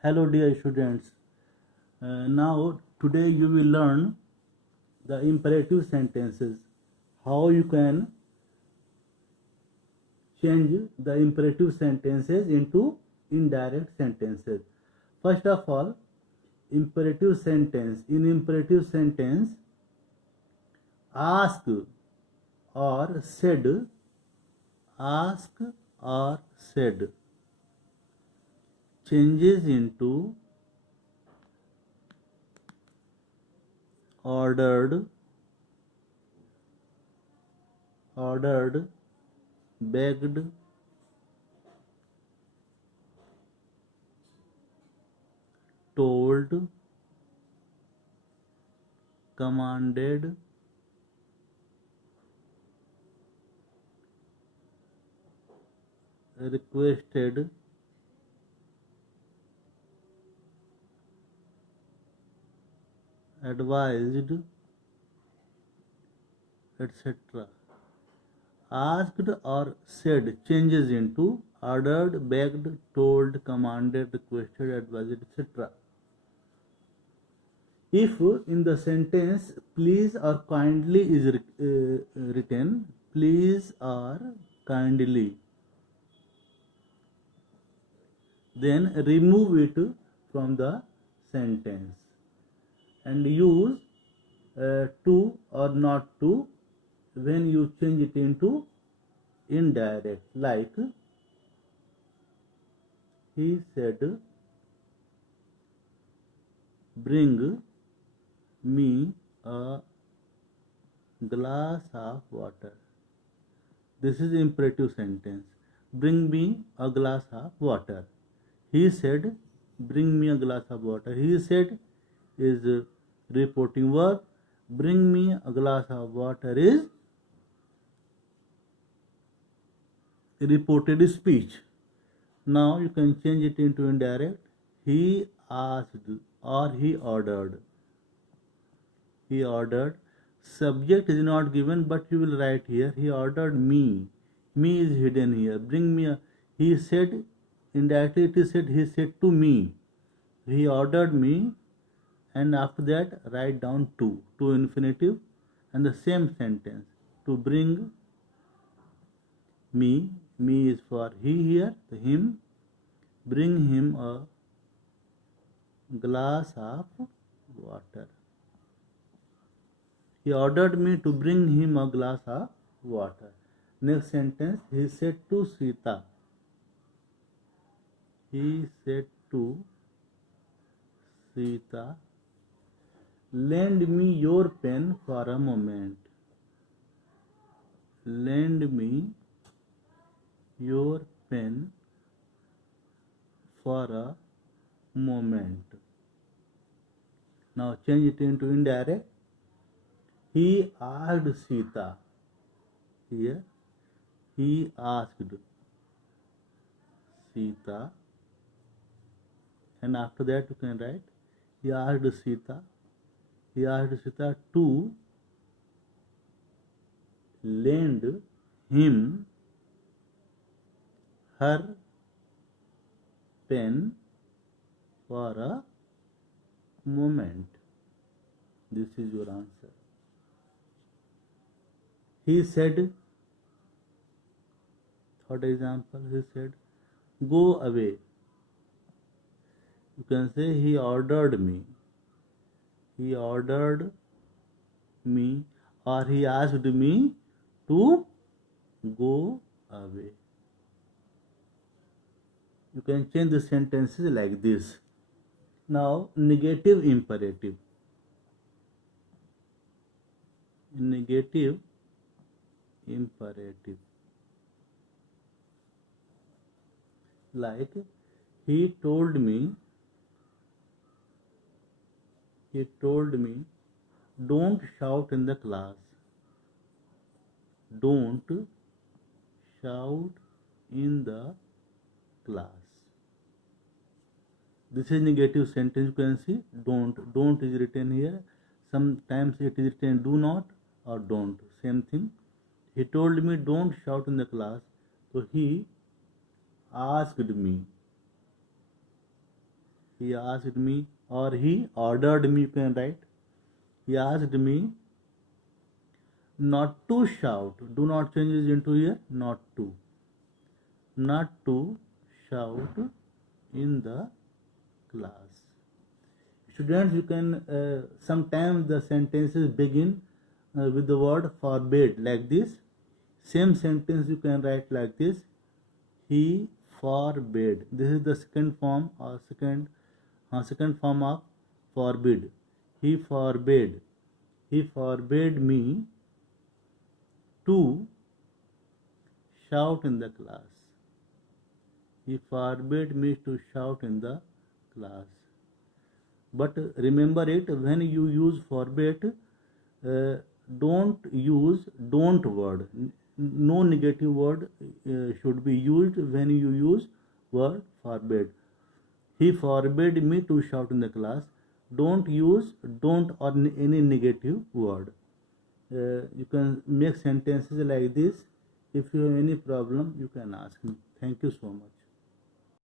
Hello, dear students. Now, today you will learn the imperative sentences. How you can change the imperative sentences into indirect sentences. First of all, imperative sentence. In imperative sentence, ask or said, ask or said changes into ordered, begged, told, commanded, requested, advised, etc. Asked or said changes into ordered, begged, told, commanded, requested, advised, etc. If in the sentence please or kindly is written, please or kindly, then remove it from the sentence and use to or not to when you change it into indirect, like he said, bring me a glass of water. This is imperative sentence. Bring me a glass of water. He said, bring me a glass of water. He said is reporting verb. Bring me a glass of water is reported speech. Now you can change it into indirect. He asked or he ordered. He ordered. Subject is not given, but you will write here. He ordered me. Me is hidden here. Bring me a. He said, indirectly it is said, he said to me. He ordered me, and after that write down to infinitive, and the same sentence. To bring me. Me is for he here, the him. Bring him a glass of water. He ordered me to bring him a glass of water. Next sentence, he said to Sita. He said to Sita, lend me your pen for a moment. Lend me your pen for a moment. Now change it into indirect. He asked Sita. Here, he asked Sita, and after that you can write, he asked Sita to lend him her pen for a moment. This is your answer. He said, third example, he said, go away. You can say, he ordered me. He ordered me, or he asked me to go away. You can change the sentences like this. Now, negative imperative. Negative imperative. Like, he told me, don't shout in the class. Don't shout in the class. This is negative sentence. You can see don't is written here. Sometimes it is written do not or don't. Same thing. He told me don't shout in the class. So he asked me. he asked me, or he ordered me, you can write. He asked me not to shout. Do not changes into here, not to shout in the class. Students, you can sometimes the sentences begin with the word forbade, like this. Same sentence you can write like this: he forbade. This is the second form, or second form of forbid. He forbade me to shout in the class. He forbade me to shout in the class. But remember it, when you use forbade, don't use don't word. No negative word should be used when you use word forbade. He forbade me to shout in the class. Don't use don't or any negative word. You can make sentences like this. If you have any problem, you can ask me. Thank you so much.